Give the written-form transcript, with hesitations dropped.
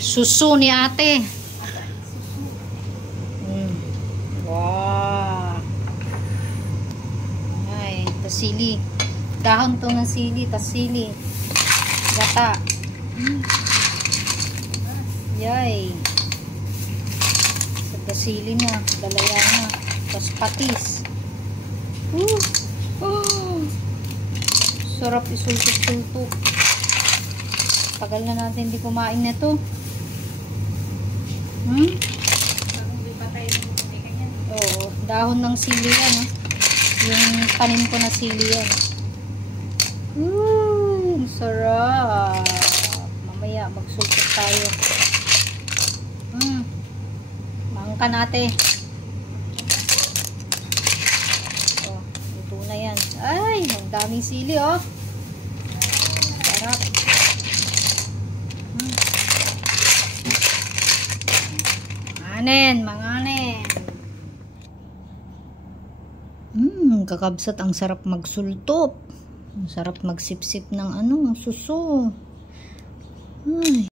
Suso ni ate. Wow. Ay, tasili. Dahon to ng sili, tasili. Gata. Yay. Tasili na, dalaya na. Tapos patis. Sarap isultok-sultok. Tagal na natin hindi kumain na to. Oo, dahon ng sili yan. Yung tanim ko na sili yan. Sarap. Mamaya magsultok tayo. Maangka natin. Oh, ito na yan. Ay, ang daming sili oh. Sarap. Manganen. Kakabsat, ang sarap magsultop. Ang sarap magsipsip ng suso. Ay.